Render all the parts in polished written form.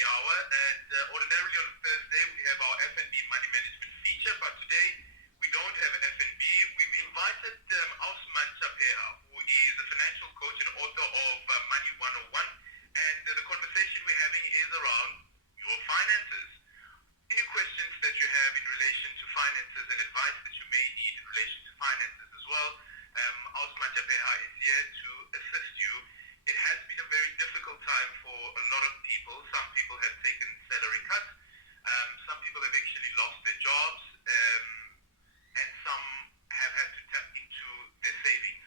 the hour, and ordinarily on Thursday we have our F&B money management feature, but today we don't have F&B. We've invited Mantsha Pheeha, who is a financial coach and author of Money 101, and the conversation we're having is around your finances. Any questions that you have in relation to finances and advice that you may need in relation to finances as well, Mantsha Pheeha is here to assist you. It has been a very difficult time for a lot of people. Some people have taken salary cuts. Some people have actually lost their jobs, and some have had to tap into their savings.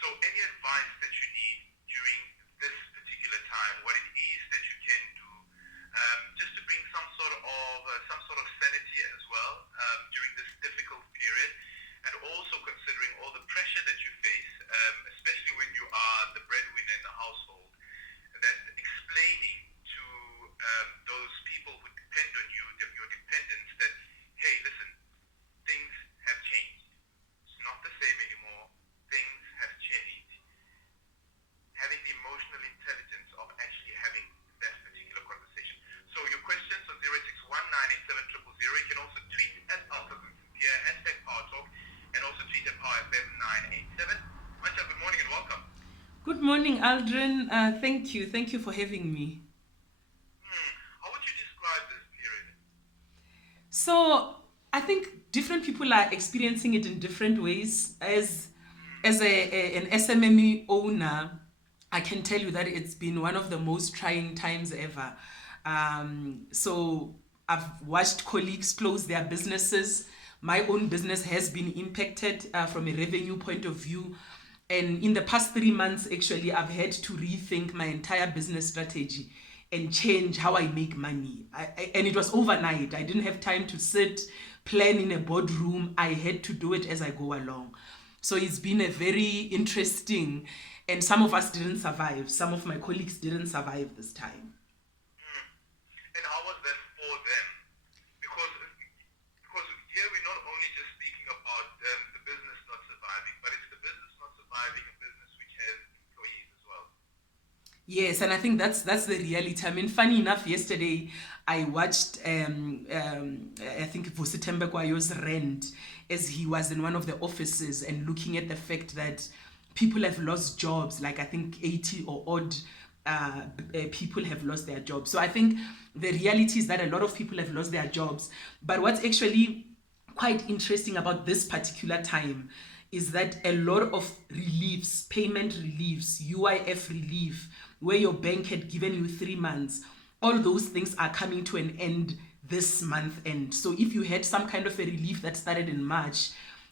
So any advice that you need during this particular time, what it is that you can do, just to bring some sort of sanity as well during this difficult period, and also considering all the pressure that you face, especially when you are the breadwinner in the household, that explaining to those people who depend on you, your dependents, that, hey, listen, things have changed. It's not the same anymore. Things have changed. Having the emotional intelligence of actually having that particular conversation. So your questions on 061-987-000. You can also tweet at Aldrin Sampear, #PowerTalk, and also tweet at PowerFM987. Mantsha, good morning and welcome. Good morning, Aldrin. Thank you. Thank you for having me. How would you describe this period? So, I think different people are experiencing it in different ways. As an SMME owner, I can tell you that it's been one of the most trying times ever. So I've watched colleagues close their businesses. My own business has been impacted from a revenue point of view. And in the past 3 months, actually, I've had to rethink my entire business strategy and change how I make money. And it was overnight. I didn't have time to sit, plan in a boardroom. I had to do it as I go along. So it's been a very interesting, and some of us didn't survive. Some of my colleagues didn't survive this time. And how was that for them? Because here we're not only just speaking about the business not surviving, but it's the business not surviving a business which has employees as well. Yes, and I think that's the reality. I mean, funny enough, yesterday I watched I think Vusitembe Kwayo's rant as he was in one of the offices and looking at the fact that people have lost jobs. Like I think 80 or odd people have lost their jobs. So I think the reality is that a lot of people have lost their jobs. But what's actually quite interesting about this particular time is that a lot of reliefs, payment reliefs, UIF relief, where your bank had given you 3 months, all those things are coming to an end this month end. So if you had some kind of a relief that started in March,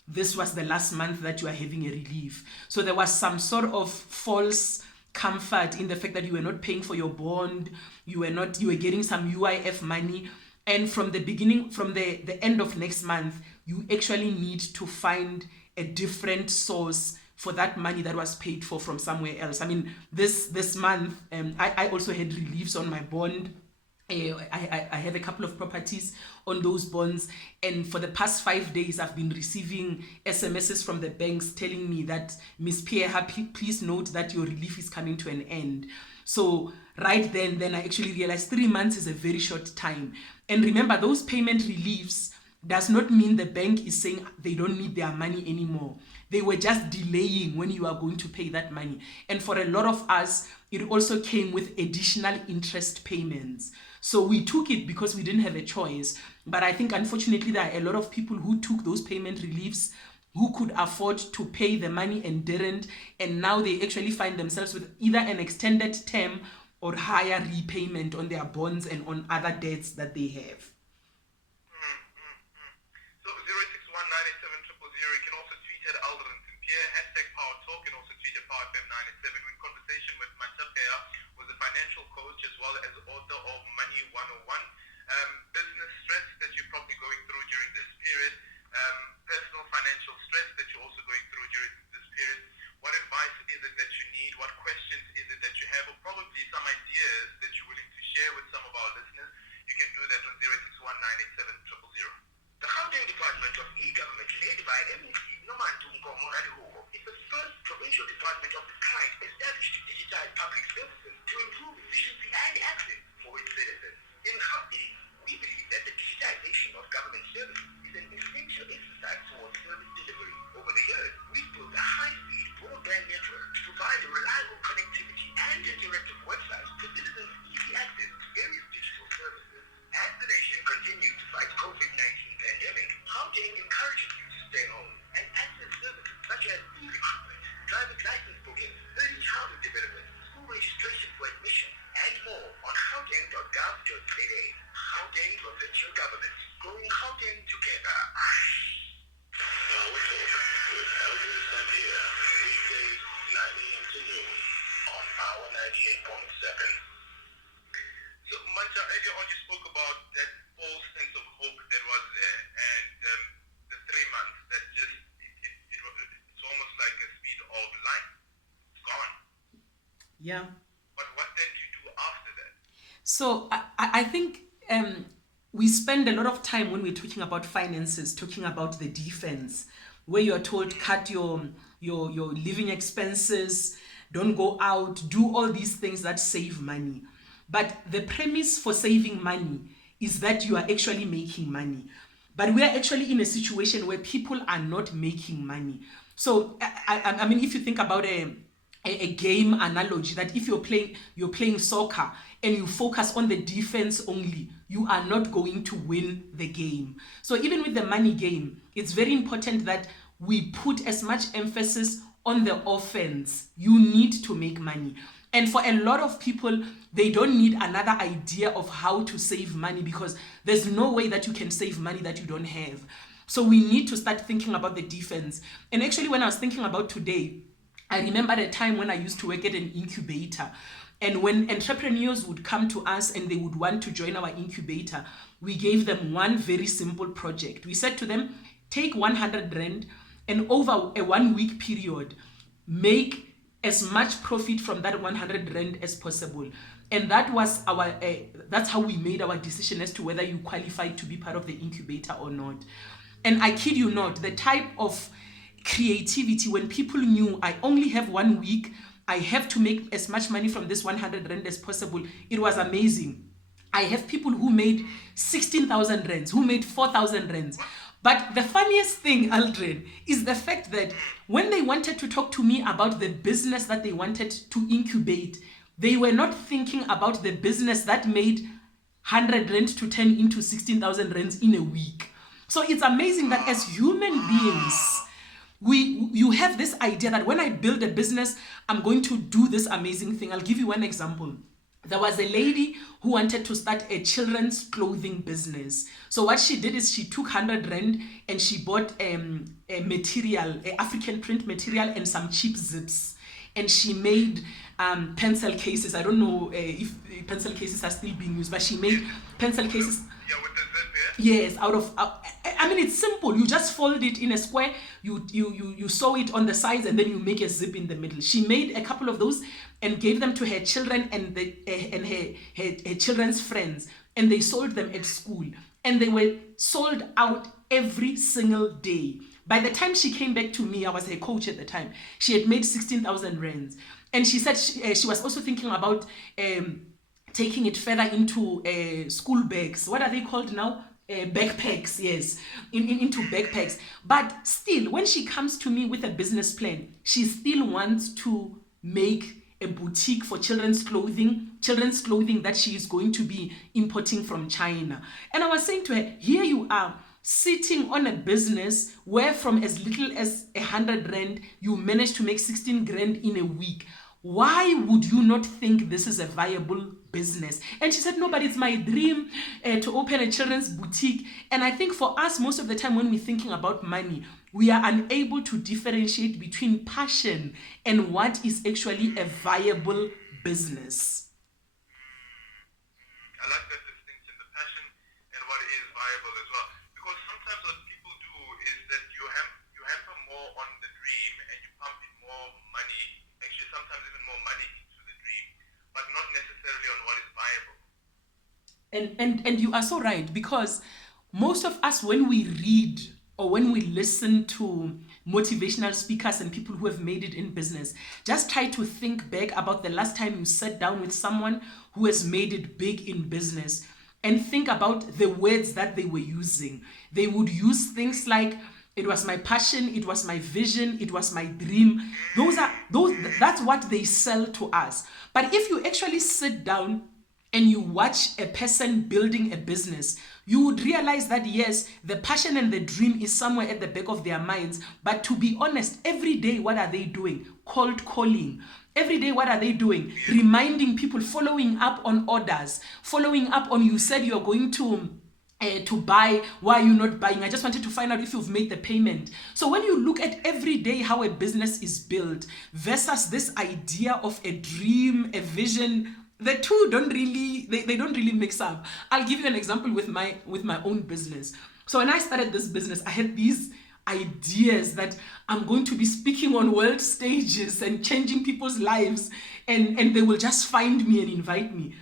this was the last month that you are having a relief. So there was some sort of false comfort in the fact that you were not paying for your bond, you were getting some UIF money, and from the beginning, from the end of next month, you actually need to find a different source for that money that was paid for from somewhere else. I mean, this month, I also had reliefs on my bond. I have a couple of properties on those bonds, and for the past 5 days I've been receiving SMSs from the banks telling me that Ms. Pheeha, please note that your relief is coming to an end. So right then I actually realized 3 months is a very short time. And remember, those payment reliefs does not mean the bank is saying they don't need their money anymore. They were just delaying when you are going to pay that money. And for a lot of us, it also came with additional interest payments. So we took it because we didn't have a choice. But I think unfortunately there are a lot of people who took those payment reliefs, who could afford to pay the money and didn't. And now they actually find themselves with either an extended term or higher repayment on their bonds and on other debts that they have. So 061-987-000. You can also tweet at Aldrin Sampear, #PowerTalk, and also tweet at PowerFM987. We're in conversation with Mantsha Pheeha, who's a financial coach as well as author of Money 101. Business stress that you're probably going through during this period, personal financial stress that you're also going through during this period. What advice is it that you need? What questions is it that you have? Or probably some ideas that you're willing to share with some of our listeners. You can do that on 061 seven. So, Mantsha, earlier on you spoke about that false sense of hope that was there, and the 3 months that just, it's almost like a speed of light. It's gone. Yeah. But what then do you do after that? So I think we spend a lot of time when we're talking about finances, talking about the defense, where you're told cut your living expenses, don't go out, do all these things that save money. But the premise for saving money is that you are actually making money. But we are actually in a situation where people are not making money. So I mean, if you think about a game analogy, that if you're playing soccer and you focus on the defense only, you are not going to win the game. So even with the money game, it's very important that we put as much emphasis on the offense. You need to make money. And for a lot of people, they don't need another idea of how to save money, because there's no way that you can save money that you don't have. So we need to start thinking about the defense. And actually, when I was thinking about today, I remember a time when I used to work at an incubator. And when entrepreneurs would come to us and they would want to join our incubator, we gave them one very simple project. We said to them, take 100 Rand and over a 1 week period, make as much profit from that 100 Rand as possible. And that was that's how we made our decision as to whether you qualified to be part of the incubator or not. And I kid you not, the type of creativity when people knew I only have 1 week, I have to make as much money from this 100 Rand as possible, it was amazing. I have people who made 16,000 Rands, who made 4,000 Rands. But the funniest thing, Aldrin, is the fact that when they wanted to talk to me about the business that they wanted to incubate, they were not thinking about the business that made 100 Rand to turn into 16,000 Rands in a week. So it's amazing that as human beings, you have this idea that when I build a business, I'm going to do this amazing thing. I'll give you one example. There was a lady who wanted to start a children's clothing business. So what she did is she took 100 Rand and she bought a material, African print material, and some cheap zips. And she made pencil cases. I don't know if pencil cases are still being used, but she made pencil cases. Yeah, with the zip, Yes, I mean, it's simple. You just fold it in a square, you sew it on the sides, and then you make a zip in the middle. She made a couple of those and gave them to her children and her children's friends, and they sold them at school. And they were sold out every single day. By the time she came back to me, I was her coach at the time, she had made 16,000 Rands. And she said she was also thinking about taking it further into school bags. What are they called now? Backpacks, yes, into backpacks. But still, when she comes to me with a business plan, she still wants to make a boutique for children's clothing that she is going to be importing from China. And I was saying to her, here you are, sitting on a business where from as little as 100 Rand, you managed to make 16 grand in a week. Why would you not think this is a viable business? And she said, no, but it's my dream to open a children's boutique. And I think for us, most of the time when we're thinking about money, we are unable to differentiate between passion and what is actually a viable business. I like that distinction, the passion and what is viable as well. Because sometimes what people do is that you hamper more on the dream and you pump in more money, actually sometimes even more money into the dream, but not necessarily on what is viable. And you are so right, because most of us, when we read or when we listen to motivational speakers and people who have made it in business, just try to think back about the last time you sat down with someone who has made it big in business and think about the words that they were using. They would use things like, it was my passion, it was my vision, it was my dream. That's what they sell to us. But if you actually sit down and you watch a person building a business, you would realize that yes, the passion and the dream is somewhere at the back of their minds. But to be honest, every day, what are they doing? Cold calling. Every day, what are they doing? Reminding people, following up on orders, following up on, you said you're going to to buy. Why are you not buying? I just wanted to find out if you've made the payment. So when you look at every day how a business is built versus this idea of a dream, a vision, the two don't really, they don't really mix up. I'll give you an example with my own business. So when I started this business, I had these ideas that I'm going to be speaking on world stages and changing people's lives, and they will just find me and invite me.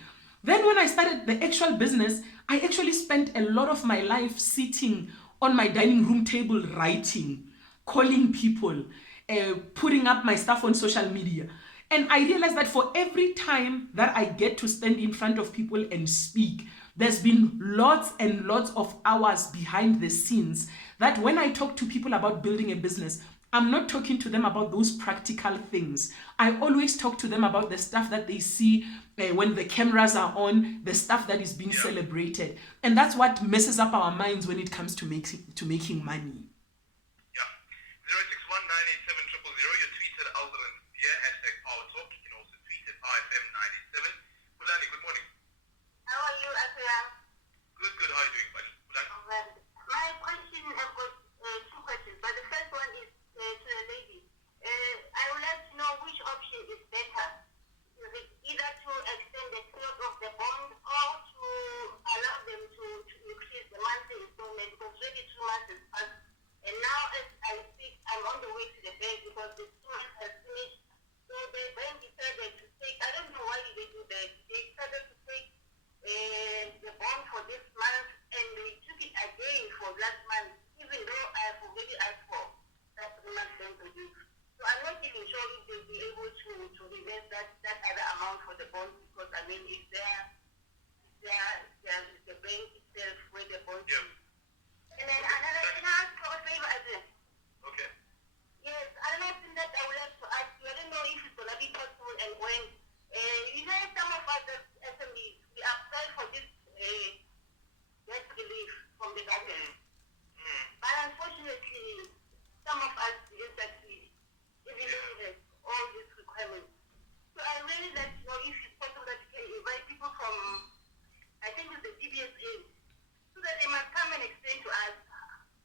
Then when I started the actual business, I actually spent a lot of my life sitting on my dining room table writing, calling people, putting up my stuff on social media. And I realized that for every time that I get to stand in front of people and speak, there's been lots and lots of hours behind the scenes that when I talk to people about building a business, I'm not talking to them about those practical things. I always talk to them about the stuff that they see when the cameras are on, the stuff that is being celebrated. And that's what messes up our minds when it comes to making money. Yeah. 061987000. You tweeted Aldrin Sampear, hashtag Power Talk. You can also tweet at RFM987. Pulani, good morning. How are you, Akram? Good. How are you doing, buddy? Pulani? My question, I've got two questions, but the first one is to the lady. I would like to know which option is better. Is it either to extend the period of the bond or to allow them to increase the monthly installment, because really 2 months has passed. And now as I speak, I'm on the way to the bank because the 2 months has finished. So the bank decided to take, I don't know why they do that. They decided to take the bond for this month and they took it again for last month, even though I have already asked for that 3 months bank review. So I'm not even sure if they'll be able to reverse that other amount for the bond, because I mean it's the bank itself where the bond is. And then another, can I ask for a favor as well? Okay. Yes, another thing that I would like to ask you, I don't know if it's going to be possible and when. Some of us as SMEs, we apply for this debt relief from the government. But unfortunately, some of us didn't actually even know all these requirements. So I really like to know if it's possible that you can invite people from, I think it's the DBSA, so that they must come and explain to us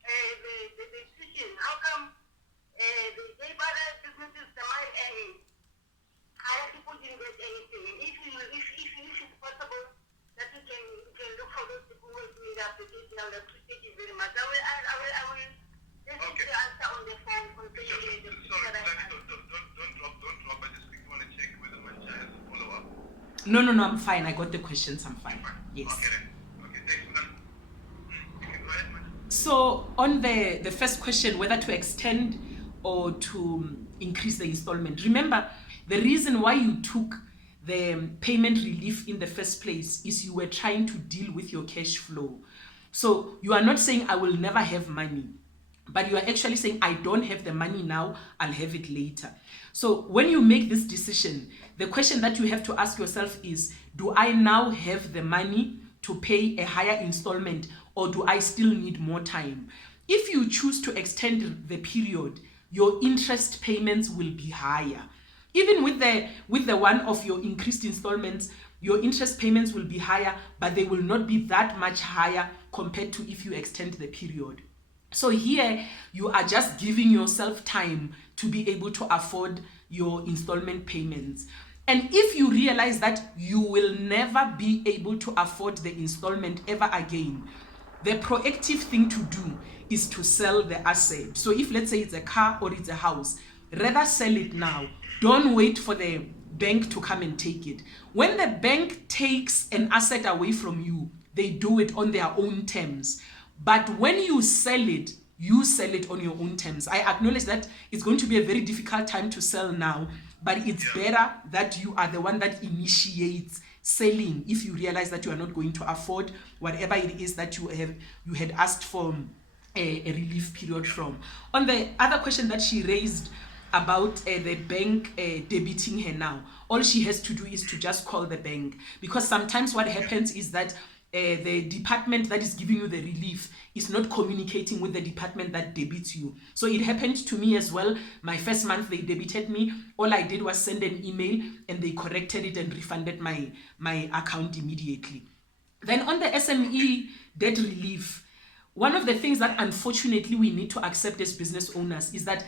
the decision. How come they gave other businesses the money and other people didn't get anything? And if it's possible that we can look for those people who are doing the application, I would appreciate it very much. I will just give the answer on the phone. Sorry, don't drop. I just quickly want to check whether Mantsha has a follow-up. No, I'm fine. I got the questions. I'm fine. Yes. Okay then. Okay, thanks for that. You can go ahead, Mantsha. So on the first question, whether to extend or to increase the installment, remember the reason why you took the payment relief in the first place is you were trying to deal with your cash flow. So you are not saying I will never have money, but you are actually saying I don't have the money now, I'll have it later. So when you make this decision, the question that you have to ask yourself is, do I now have the money to pay a higher installment, or do I still need more time? If you choose to extend the period, your interest payments will be higher. Even with the one of your increased installments, your interest payments will be higher, but they will not be that much higher compared to if you extend the period. So here you are just giving yourself time to be able to afford your installment payments. And if you realize that you will never be able to afford the installment ever again, the proactive thing to do is to sell the asset. So if let's say it's a car or it's a house, rather sell it now. Don't wait for the bank to come and take it. When the bank takes an asset away from you, they do it on their own terms. But when you sell it on your own terms. I acknowledge that it's going to be a very difficult time to sell now, but it's better that you are the one that initiates selling if you realize that you are not going to afford whatever it is that you had asked for a relief period from. On the other question that she raised about the bank debiting her now, all she has to do is to just call the bank, because sometimes what happens is that the department that is giving you the relief is not communicating with the department that debits you. So it happened to me as well. My first month they debited me. All I did was send an email and they corrected it and refunded my account immediately. Then on the SME debt relief, one of the things that unfortunately we need to accept as business owners is that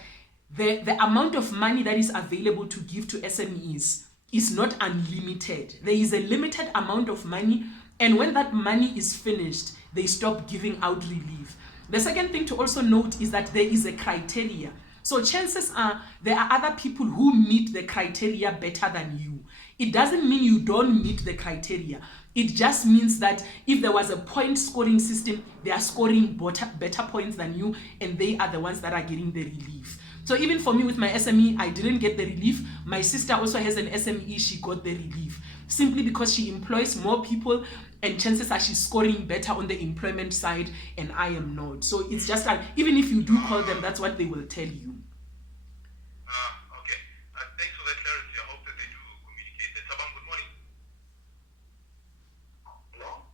the amount of money that is available to give to SMEs is not unlimited. There is a limited amount of money, and when that money is finished, they stop giving out relief. The second thing to also note is that there is a criteria. So chances are there are other people who meet the criteria better than you. It doesn't mean you don't meet the criteria. It just means that if there was a point scoring system, they are scoring better points than you, and they are the ones that are getting the relief. So even for me with my SME, I didn't get the relief. My sister also has an SME, she got the relief. Simply because she employs more people, and chances are she's scoring better on the employment side, and I am not. So it's just like, even if you do call them, that's what they will tell you. Okay. Thanks for that clarity. I hope that they do communicate. Tabang, good morning. Hello?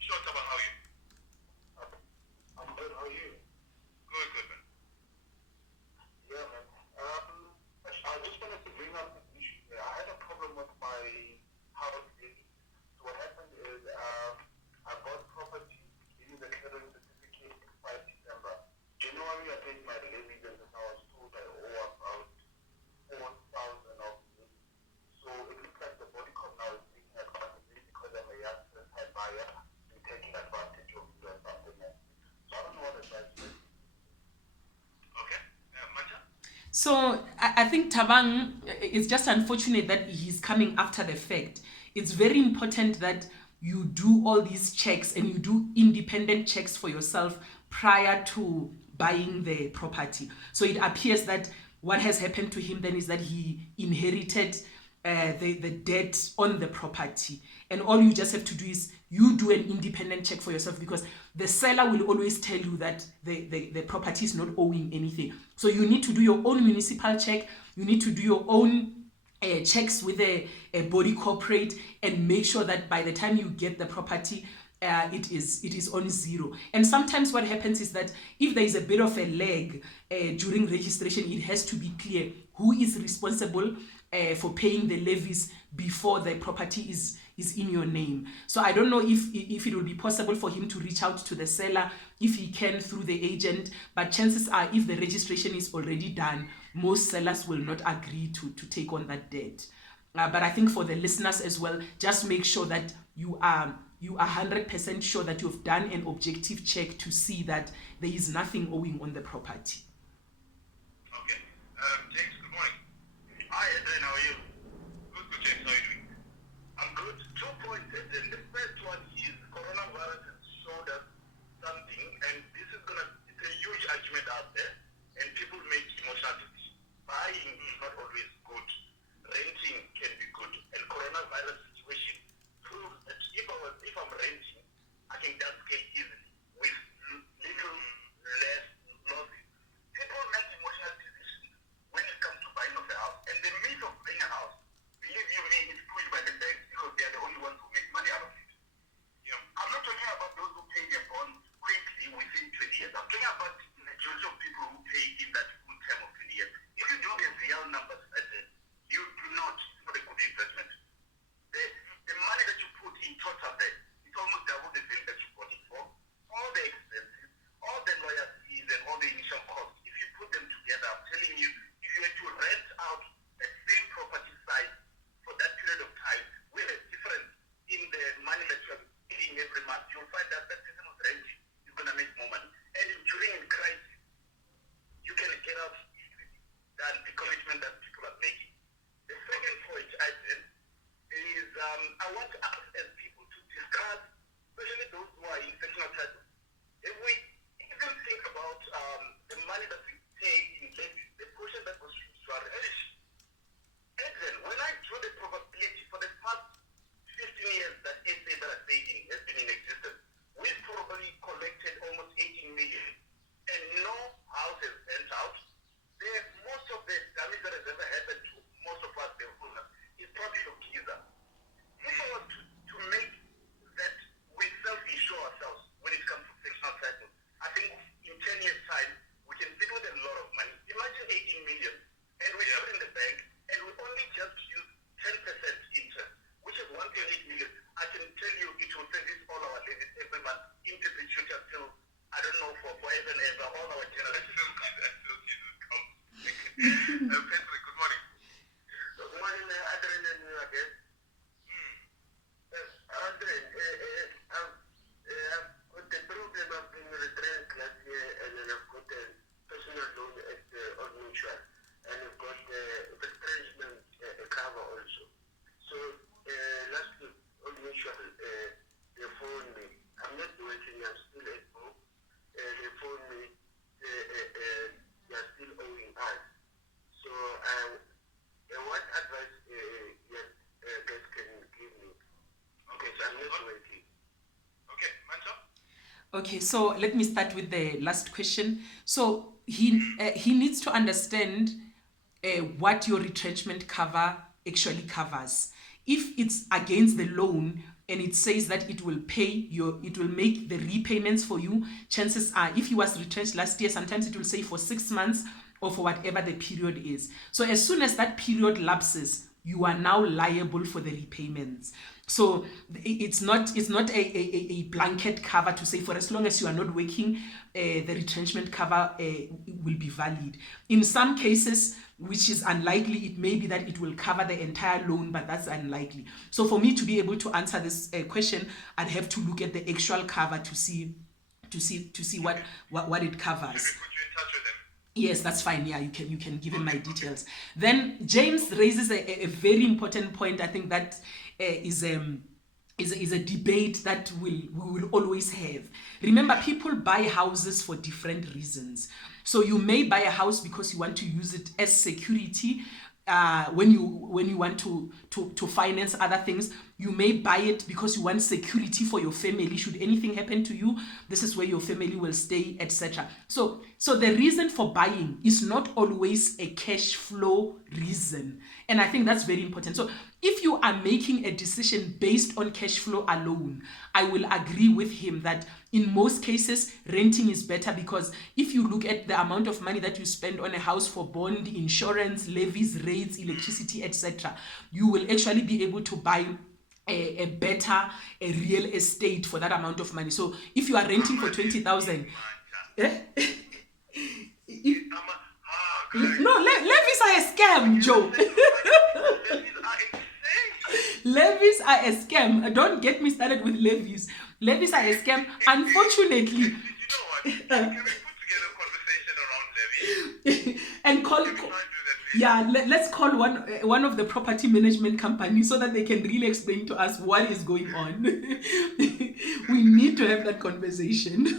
Sure, Tabang, how are you? I'm good. How are you? Good, man. Yeah, man. I just wanted to bring up this issue here. I had a problem with my house. So what happened is I bought property, gave me the clearance certificate expired December. January I paid my levies, and I was told I owe about 4,000 of it. So it looks like the body cop now is taking advantage of it because I'm a young first-time buyer and taking advantage of it or something. So I don't know what advice to give. Okay. Mantsha? So I think Tabang, it's just unfortunate that he's coming after the fact. It's very important that you do all these checks and you do independent checks for yourself prior to buying the property. So it appears that what has happened to him then is that he inherited the debt on the property, and all you just have to do is you do an independent check for yourself, because the seller will always tell you that the property is not owing anything. So you need to do your own municipal check, you need to do your own checks with a body corporate, and make sure that by the time you get the property, it is on zero. And sometimes what happens is that if there is a bit of a lag during registration, it has to be clear who is responsible for paying the levies before the property is in your name. So I don't know if it will be possible for him to reach out to the seller if he can through the agent, but chances are if the registration is already done, most sellers will not agree to take on that debt. But I think for the listeners as well, just make sure that you are 100% sure that you've done an objective check to see that there is nothing owing on the property. Okay. James, good morning. Hi, Aldrin, how are you? Good, James, how are you doing? I'm good. 2 points, Aldrin. The first one is coronavirus has showed us something, and this is it's a huge argument out there, and people make emotional decisions. Buying is not always good. Renting can be good, and coronavirus situation proves that if I'm renting, I can just get easily with little less losses. People make emotional decisions when it comes to buying of a house, and the myth of buying a house, believe you me, is pushed by the banks because they are the only ones who make money out of it. Yeah. I'm not talking about those who pay their bonds quickly within 20 years. I'm talking about the majority of people who pay in that full term of 20 years. If you do the real numbers, you do not, it's not a good investment. The money that you put in total there, it's almost double the thing that you bought it for. All the expenses, all the lawyer fees, and all the initial costs, if you put them together, I'm telling you, if you were to rent out that same property size for that period of time with a difference in the money that you're getting every month, you'll find that the person who's renting is going to make more money. And during a crisis, you can get out easily than the commitment that people are making. The second point, I said, is I want to ask as people to discuss, especially those who are in sectional titles, if we even think about the money that we pay in levies, the portion that goes to our religion. And then when I draw the probability for the past 15 years that SA that are saving has been in existence, we've probably collected almost 18 million, and no house has burnt out. Most of the damage that has ever happened to most of us, the owners, is probably from Giza. If I was to make that we self-insure ourselves when it comes Okay, so let me start with the last question. So he needs to understand what your retrenchment cover actually covers. If it's against the loan and it says that it will it will make the repayments for you, chances are, if he was retrenched last year, sometimes it will say for 6 months or for whatever the period is. So as soon as that period lapses, you are now liable for the repayments. So it's not a blanket cover to say for as long as you are not working, the retrenchment cover will be valid. In some cases, which is unlikely, it may be that it will cover the entire loan, but that's unlikely. So for me to be able to answer this question, I'd have to look at the actual cover to see what it covers. Should we put you in touch with them? Yes, that's fine. Yeah, you can give him my details. Then James raises a very important point. I think that is a debate that we will always have. Remember, people buy houses for different reasons. So you may buy a house because you want to use it as security. When you want to finance other things, you may buy it because you want security for your family. Should anything happen to you, this is where your family will stay, etc. So the reason for buying is not always a cash flow reason, and I think that's very important. So if you are making a decision based on cash flow alone, I will agree with him that in most cases renting is better, because if you look at the amount of money that you spend on a house for bond, insurance, levies, rates, electricity, etc., you will actually be able to buy a better real estate for that amount of money. So if you are renting for 20,000, levies are a scam, Joe. Levies are a scam. Don't get me started with levies. Levies are a scam. Unfortunately. You know what? Can we put together a conversation around levies? And call. Yeah, let's call one of the property management companies so that they can really explain to us what is going on. We need to have that conversation. Thank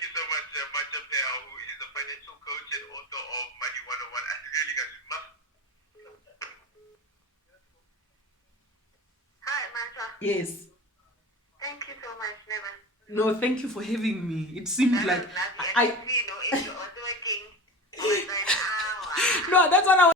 you so much, Mantsha Pheeha, who is a financial coach and author of Money 101. And really, guys, you must. Hi, Mantsha. Yes. Thank you so much, Never. No, thank you for having me. It seemed like I, if you're also working, I was like, no, that's what I was